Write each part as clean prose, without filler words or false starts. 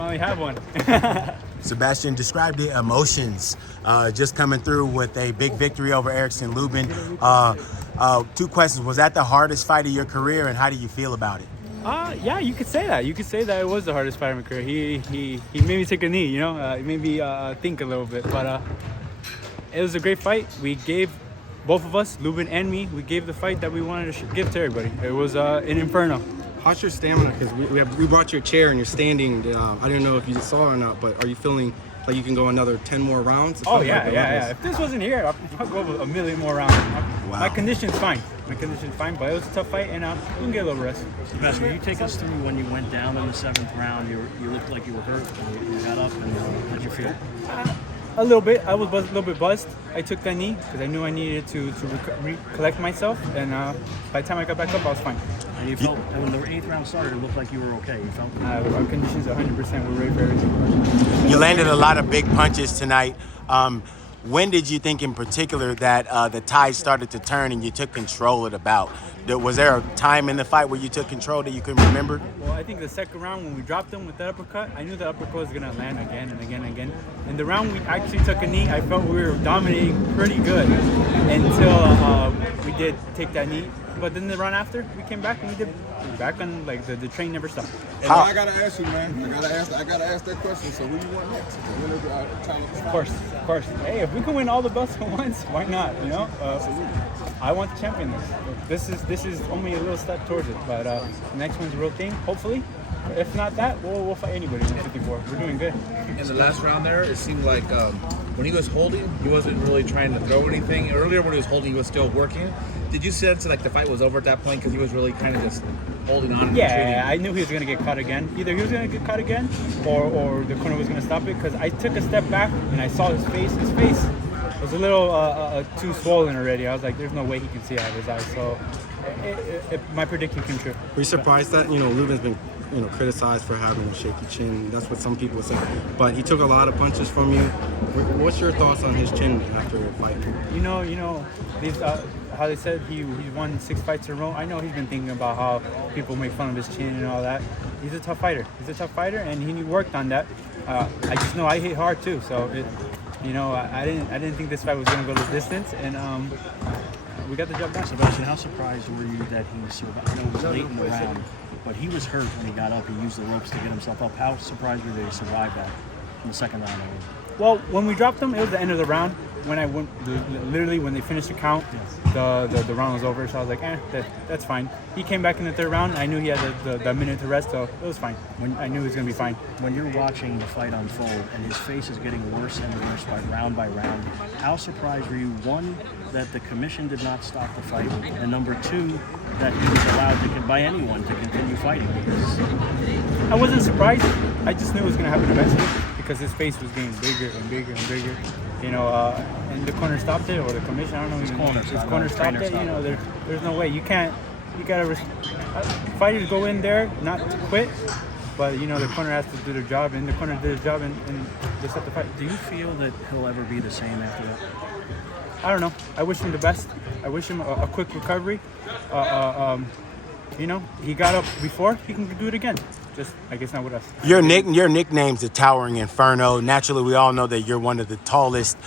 finally have one. Sebastian, describe the emotions just coming through with a big victory over Erikson Lubin. 2 questions. Was that the hardest fight of your career, and how do you feel about it? Yeah, you could say that. You could say that it was the hardest fight of my career. He made me take a knee, you know. He made me think a little bit. But it was a great fight. We gave, both of us, Lubin and me, we gave the fight that we wanted to give to everybody. It was an inferno. How's your stamina? Because we brought your chair and you're standing. I didn't know if you saw it or not, but are you feeling like you can go another 10 more rounds? Oh, yeah. If this wasn't here, I'll go a million more rounds. Wow. My condition's fine. But it was a tough fight, and we can get a little rest. Sebastian, will you take us through when you went down in the 7th round? You looked like you were hurt, and you got up, and how did you feel? A little bit. I was a little bit buzzed. I took that knee because I knew I needed to recollect myself, and by the time I got back up, I was fine. And you felt, and when the 8th round started, it looked like you were okay. You felt our conditions 100%. We're ready for everything. You landed a lot of big punches tonight. When did you think in particular that the tide started to turn and you took control of the bout? Was there a time in the fight where you took control that you couldn't remember? Well, I think the second round when we dropped him with that uppercut, I knew the uppercut was going to land again and again and again. And the round we actually took a knee, I felt we were dominating pretty good until we did take that knee. But then the round after, we came back and we did back on, like, the train never stopped. And I gotta ask you, man. I gotta ask that question. So who you want next? Of course. Hey, if we can win all the belts at once, why not? You know, I want to champion this. This is only a little step towards it. But the next one's a real thing, hopefully. If not that, we'll fight anybody in 54. We're doing good. In the last round there, it seemed like when he was holding, he wasn't really trying to throw anything. Earlier when he was holding, he was still working. Did you sense like the fight was over at that point because he was really kind of just holding on? Yeah, I knew he was going to get caught again. Either he was going to get caught again or the corner was going to stop it, because I took a step back and I saw his face. His face was a little too swollen already. I was like, there's no way he can see out of his eyes. So my prediction came true. Were you surprised that, Lubin's been criticized for having a shaky chin? That's what some people say. But he took a lot of punches from you. What's your thoughts on his chin after the fight? You know, these how they said he won 6 fights in a row. I know he's been thinking about how people make fun of his chin and all that. He's a tough fighter. And he worked on that. I just know I hit hard too. So I didn't think this fight was going to go the distance, and we got the job done. Sebastian, how surprised were you that he survived? I know it was late in the round, but he was hurt when he got up. He used the ropes to get himself up. How surprised were you that he survived that in the second round? Well, when we dropped him, it was the end of the round. When I went, literally when they finished the count, the round was over. So I was like, that's fine. He came back in the 3rd round. I knew he had the minute to rest, so it was fine. I knew he was going to be fine. When you're watching the fight unfold and his face is getting worse and worse by round, how surprised were you, one, that the commission did not stop the fight, and number 2, that he was allowed by anyone to continue fighting? I wasn't surprised. I just knew it was going to happen eventually because his face was getting bigger and bigger and bigger. And the corner stopped it, or the commission, I don't know. His corner stopped it. There's no way. You gotta. Fighters go in there not to quit, but the corner has to do their job, and the corner did his job, and they stopped the fight. Do you feel that he'll ever be the same after that? I don't know. I wish him the best. I wish him a quick recovery. He got up before. He can do it again. Just, I guess, not with us. Your nickname's the Towering Inferno. Naturally, we all know that you're one of the tallest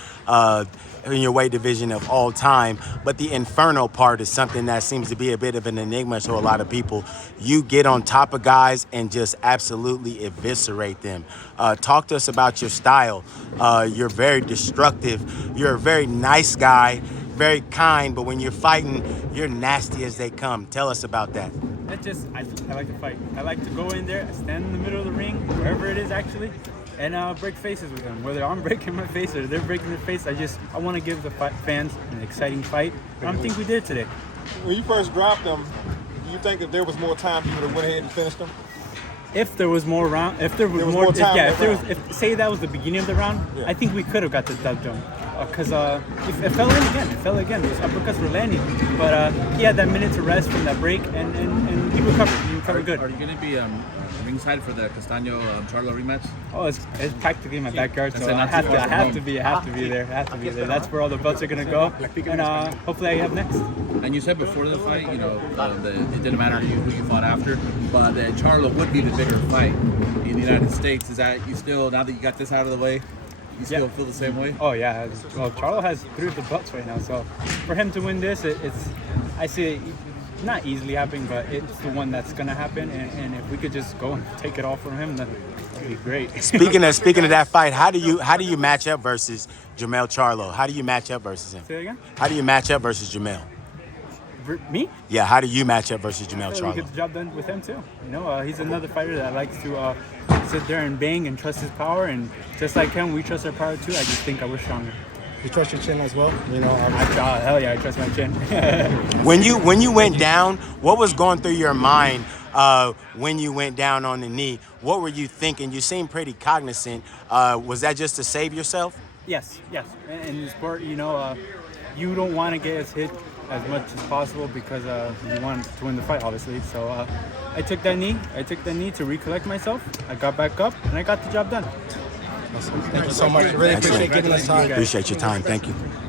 in your weight division of all time. But the Inferno part is something that seems to be a bit of an enigma to a lot of people. You get on top of guys and just absolutely eviscerate them. Talk to us about your style. You're very destructive. You're a very nice guy, very kind. But when you're fighting, you're nasty as they come. Tell us about that. I like to fight. I like to go in there, stand in the middle of the ring, wherever it is actually, and break faces with them. Whether I'm breaking my face or they're breaking their face, I want to give the fans an exciting fight. I think we did today. When you first dropped them, do you think if there was more time, you would have went ahead and finished them? If there was more round, if there was more time, if say that was the beginning of the round, I think we could have got the dub done. because it fell in again. It fell again. Those uppercuts were landing, but he had that minute to rest from that break, and he recovered. He recovered good. Are you going to be ringside for the Castano Charlo rematch? Oh, it's practically in my backyard, so So I not have too to. far I from have home. to be. I have to be there. I have to be there. That's where all the belts are gonna go, and hopefully I have next. And you said before the fight, you know, it didn't matter who you fought after, but Charlo would be the bigger fight in the United States. Is that you still, now that you got this out of the way, you still feel the same way? Oh yeah. Well, Charlo has 3 of the belts right now, so for him to win this, it's I see it not easily happening, but it's the one that's gonna happen. And if we could just go and take it all from him, then it'd be great. Speaking of that fight, how do you match up versus Jermell Charlo? How do you match up versus him? Say it again. How do you match up versus Jermell? Me? Yeah, how do you match up versus Jermell We Charlo? get the job done with him too. You know, he's another fighter that likes to sit there and bang and trust his power, and just like him, we trust our power too. I just think I was stronger. You trust your chin as well? You know, Hell yeah, I trust my chin. When you went down, what was going through your mind when you went down on the knee? What were you thinking? You seemed pretty cognizant. Was that just to save yourself? Yes. In the sport, you know, you don't want to get hit as much as possible because you want to win the fight, obviously. So I took that knee. To recollect myself. I got back up and I got the job done. thank you so much. Really appreciate Excellent. giving us time. Appreciate your time. Thank you.